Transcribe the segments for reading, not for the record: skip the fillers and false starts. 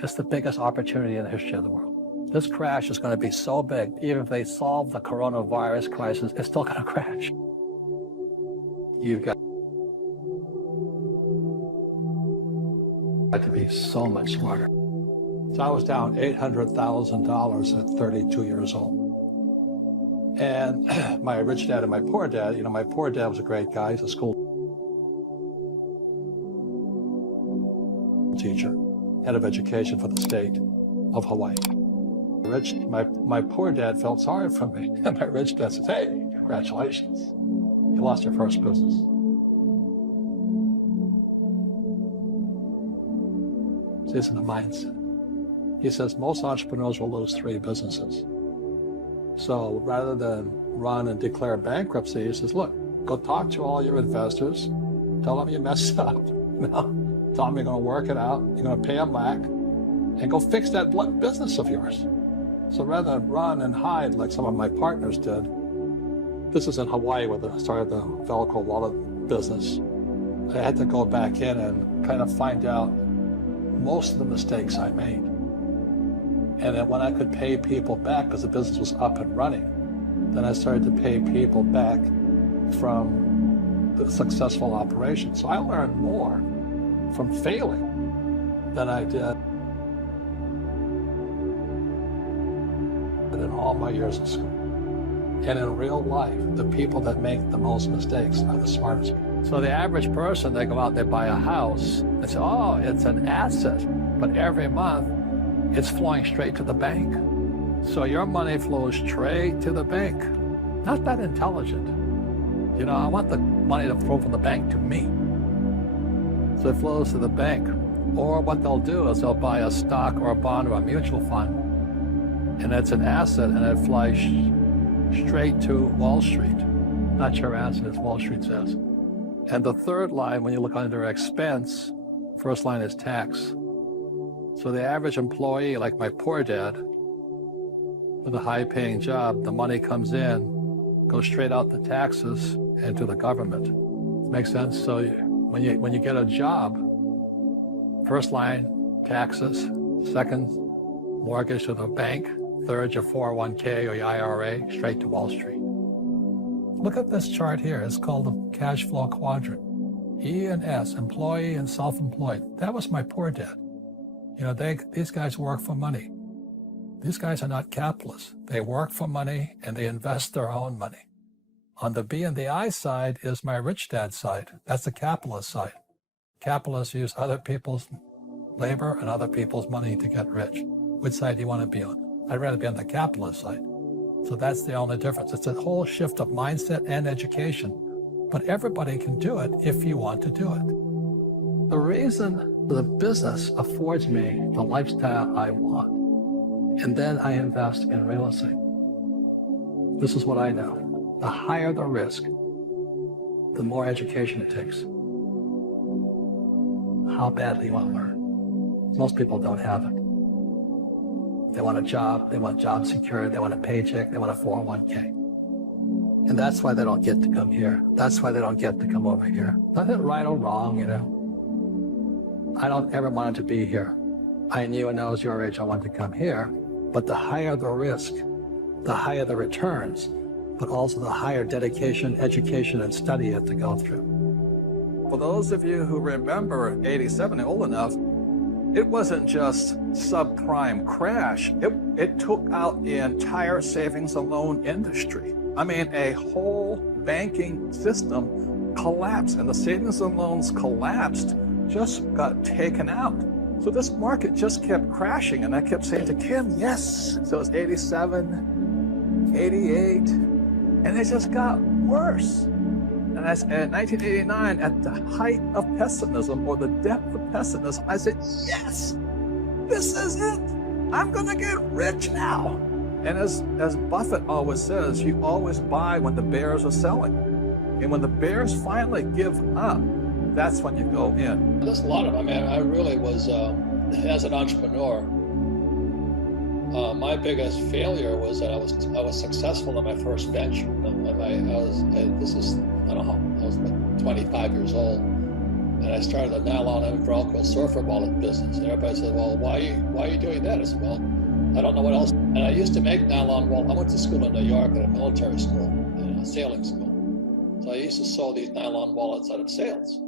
It's the biggest opportunity in the history of the world. This crash is going to be so big, even if they solve the coronavirus crisis, it's still going to crash. You've got to be so much smarter. So I was down $800,000 at 32 years old. And my rich dad and my poor dad, you know, my poor dad was a great guy. He's a school teacher, head of education for the state of Hawaii. My poor dad felt sorry for me. And my rich dad says, hey, congratulations. You lost your first business. See, it's in the mindset. He says most entrepreneurs will lose 3 businesses. So rather than run and declare bankruptcy, he says, look, go talk to all your investors, tell them you messed up. Tell them you're going to work it out, you're going to pay them back, and go fix that business of yours. So rather than run and hide like some of my partners did, this is in Hawaii where I started the Velcro wallet business. I had to go back in and kind of find out most of the mistakes I made. And then when I could pay people back because the business was up and running, then I started to pay people back from the successful operation. So I learned more from failing than I did in all my years of school. And in real life, the people that make the most mistakes are the smartest people. So the average person, they go out, they buy a house, they say, oh, it's an asset, but every month it's flowing straight to the bank. So your money flows straight to the bank. Not that intelligent. You know, I want the money to flow from the bank to me. So it flows to the bank. Or what they'll do is they'll buy a stock or a bond or a mutual fund, and it's an asset, and it flies straight to Wall Street. Not your asset, it's Wall Street's asset. And the third line, when you look under expense, first line is tax. So the average employee, like my poor dad, with a high-paying job, the money comes in, goes straight out the taxes and to the government. Makes sense? So when you get a job, first line, taxes, second, mortgage to the bank, third, your 401k or your IRA, straight to Wall Street. Look at this chart here. It's called the cash flow quadrant. E and S, employee and self-employed. That was my poor dad. You know, these guys work for money. These guys are not capitalists. They work for money and they invest their own money. On the B and the I side is my rich dad side. That's the capitalist side. Capitalists use other people's labor and other people's money to get rich. Which side do you want to be on? I'd rather be on the capitalist side. So that's the only difference. It's a whole shift of mindset and education. But everybody can do it if you want to do it. The reason the business affords me the lifestyle I want, and then I invest in real estate. This is what I know. The higher the risk, the more education it takes. How badly you want to learn. Most people don't have it. They want a job, they want job security, they want a paycheck, they want a 401k. And that's why they don't get to come here. That's why they don't get to come over here. Nothing right or wrong, you know. I don't ever want to be here. I knew when I was your age I wanted to come here, but the higher the risk, the higher the returns, but also the higher dedication, education, and study you have to go through. For those of you who remember 87 and old enough, it wasn't just subprime crash. It took out the entire savings and loan industry. I mean, a whole banking system collapsed, and the savings and loans collapsed, just got taken out. So this market just kept crashing, and I kept saying to Kim, yes. So it was 87, 88, and it just got worse. And in 1989, at the height of pessimism, or the depth of pessimism, I said, yes, this is it. I'm gonna get rich now. And as Buffett always says, you always buy when the bears are selling. And when the bears finally give up, that's when you go in. There's a lot of, I mean, I really was, as an entrepreneur, my biggest failure was that I was successful in my first venture. I was about 25 years old, And I started a nylon and Velcro surfer wallet business. And everybody said, well, why are you doing that? I said, well, I don't know what else. And I used to make nylon wallets. I went to school in New York at a military school, a sailing school. So I used to sew these nylon wallets out of sails.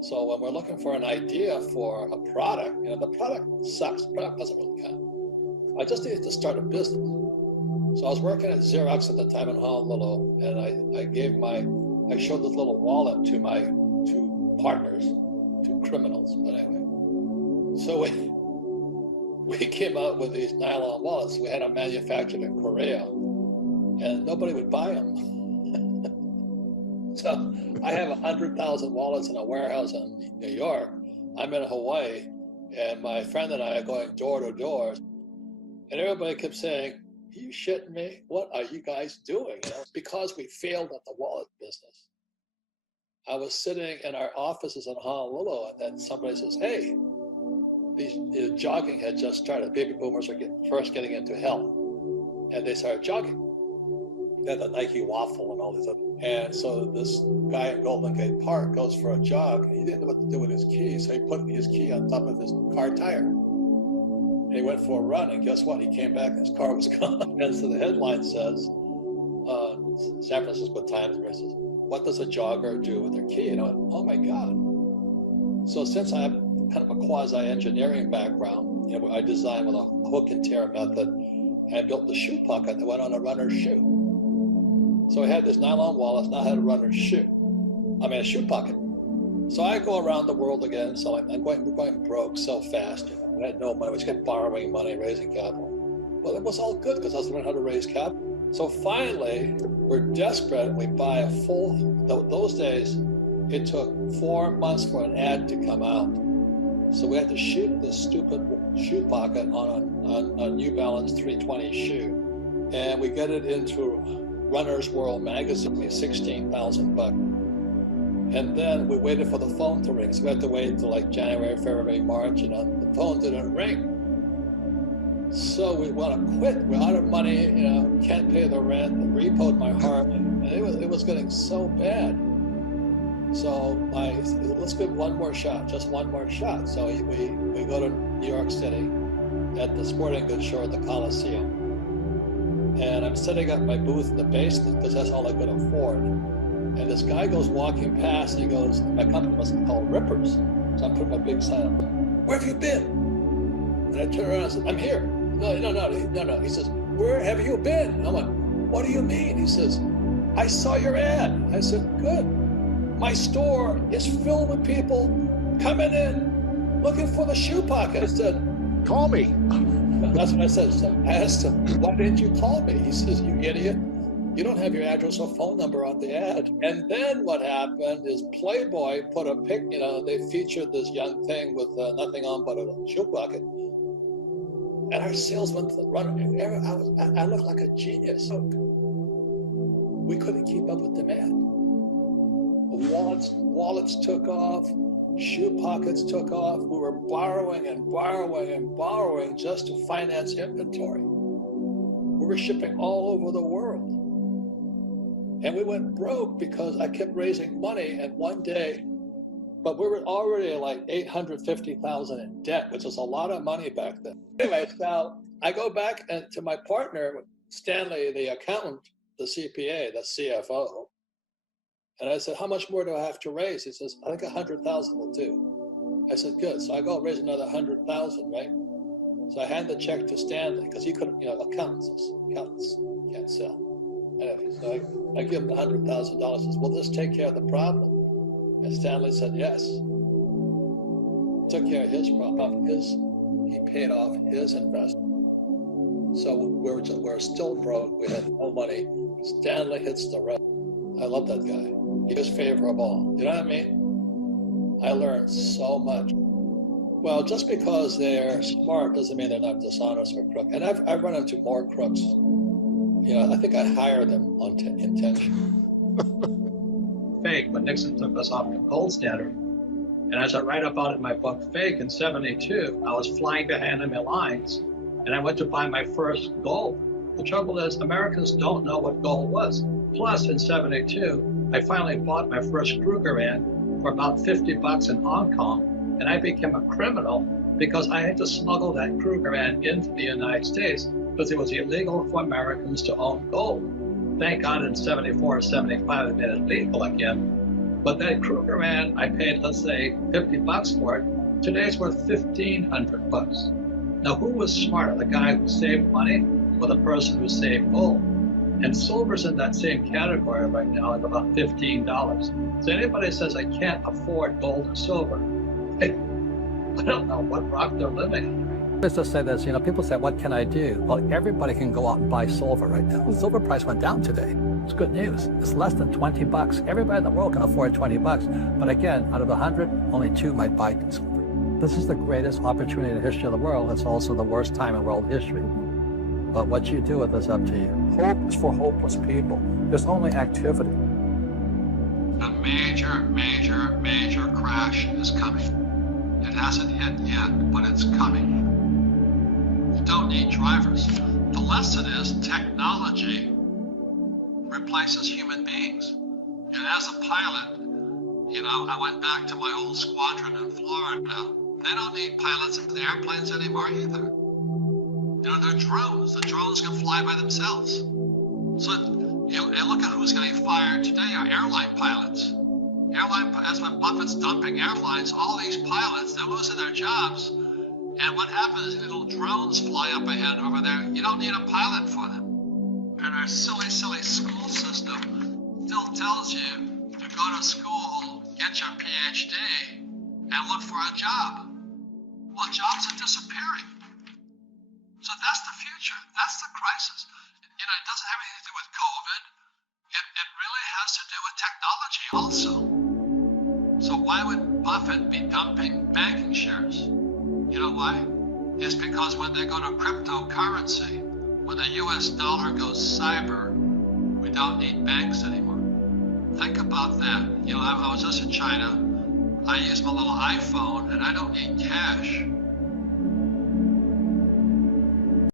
So when we're looking for an idea for a product, the product sucks. The product doesn't really count. I just needed to start a business. So I was working at Xerox at the time in Honolulu, and I showed this little wallet to my two partners, two criminals. But anyway, so we came out with these nylon wallets. We had them manufactured in Korea, and nobody would buy them. So I have 100,000 wallets in a warehouse in New York. I'm in Hawaii, and my friend and I are going door to door, and everybody kept saying, "Are you shitting me? What are you guys doing?" Because we failed at the wallet business. I was sitting in our offices in Honolulu, and then somebody says, "Hey, the jogging had just started. Baby boomers are first getting into health, and they started jogging. They had the Nike waffle and all these other. And so this guy in Golden Gate Park goes for a jog, and he didn't know what to do with his key, so he put his key on top of his car tire. And he went for a run, and guess what? He came back, and his car was gone. And so the headline says, San Francisco Times says, "What does a jogger do with their key?" And I went, oh my God. So since I have kind of a quasi-engineering background, I designed with a hook and tear method, and I built the shoe pocket that went on a runner's shoe. So I had this nylon wallet, now I had a runner's shoe. A shoe pocket. So I go around the world again, so we're going broke so fast. I had no money, I was kept borrowing money, raising capital. But it was all good because I was learning how to raise capital. So finally, we're desperate, and we buy a full, those days, it took 4 months for an ad to come out. So we had to shoot this stupid shoe pocket on a New Balance 320 shoe. And we get it into Runner's World magazine, $16,000. And then we waited for the phone to ring. So we had to wait until like January, February, March, the phone didn't ring. So we want to quit. We're out of money, can't pay the rent. I repoed my heart, and it was getting so bad. So I said, let's give one more shot, just one more shot. So we go to New York City at the sporting goods show at the Coliseum. And I'm setting up my booth in the basement because that's all I could afford. And this guy goes walking past, and he goes, my company was called Rippers. So I'm putting my big sign up. "Where have you been?" And I turn around and said, "I'm here." No. He says, "Where have you been?" I'm like, "What do you mean?" He says, "I saw your ad." I said, "Good. My store is filled with people coming in looking for the shoe pocket." I said, Call me. That's what I said. So I asked him, "Why didn't you call me?" He says, "You idiot. You don't have your address or phone number on the ad." And then what happened is Playboy put a pic, they featured this young thing with nothing on but a shoe pocket. And our sales went to the runner. I looked like a genius. We couldn't keep up with demand. Wallets took off. Shoe pockets took off. We were borrowing and borrowing and borrowing just to finance inventory. We were shipping all over the world. And we went broke because I kept raising money, and one day, but we were already like $850,000 in debt, which was a lot of money back then. Anyway, so I go back to my partner, Stanley, the accountant, the CPA, the CFO. And I said, "How much more do I have to raise?" He says, "I think 100,000 will do." I said, "Good." So I go raise another 100,000, right? So I hand the check to Stanley because he couldn't, accountants can't sell. Anyway, so I give him $100,000. Says, "Will this take care of the problem?" And Stanley said, "Yes." Took care of his problem. He paid off his investment. So we're still broke. We had no money. Stanley hits the road. I love that guy. He was favorable. You know what I mean? I learned so much. Well, just because they're smart doesn't mean they're not dishonest or crook. And I've run into more crooks. I think I hire them on intention. Fake, when Nixon took us off the gold standard. And as I write about it in my book, Fake, in 72, I was flying behind enemy lines, and I went to buy my first gold. The trouble is, Americans don't know what gold was. Plus, in 72, I finally bought my first Kruger in, for about 50 bucks in Hong Kong, and I became a criminal because I had to smuggle that Kruger man into the United States because it was illegal for Americans to own gold. Thank God in 74 or 75 they made it legal again. But that Kruger man, I paid, let's say, 50 bucks for it. Today it's worth 1,500 bucks. Now, who was smarter, the guy who saved money or the person who saved gold? And silver's in that same category right now at about $15. So anybody says, I can't afford gold or silver, I don't know what rock they're living in. Let's just say this, people say, what can I do? Well, everybody can go out and buy silver right now. The silver price went down today. It's good news. It's less than 20 bucks. Everybody in the world can afford 20 bucks. But again, out of 100, only 2 might buy silver. This is the greatest opportunity in the history of the world. It's also the worst time in world history. But what you do with this is up to you. Hope is for hopeless people. There's only activity. A major crash is coming. It hasn't hit yet, but it's coming. You don't need drivers. The lesson is technology replaces human beings. And as a pilot, I went back to my old squadron in Florida. They don't need pilots in the airplanes anymore either. They're drones. The drones can fly by themselves. So, and look at who's getting fired today are airline pilots. That's when Buffett's dumping airlines, all these pilots, they're losing their jobs. And what happens is little drones fly up ahead over there. You don't need a pilot for them. And our silly school system still tells you to go to school, get your PhD, and look for a job. Well, jobs are disappearing. So that's the future. That's the crisis. It doesn't have anything to do with COVID. It really has to do with technology also. So why would Buffett be dumping banking shares? You know why? It's because when they go to cryptocurrency, when the US dollar goes cyber, we don't need banks anymore. Think about that. I was just in China. I use my little iPhone and I don't need cash.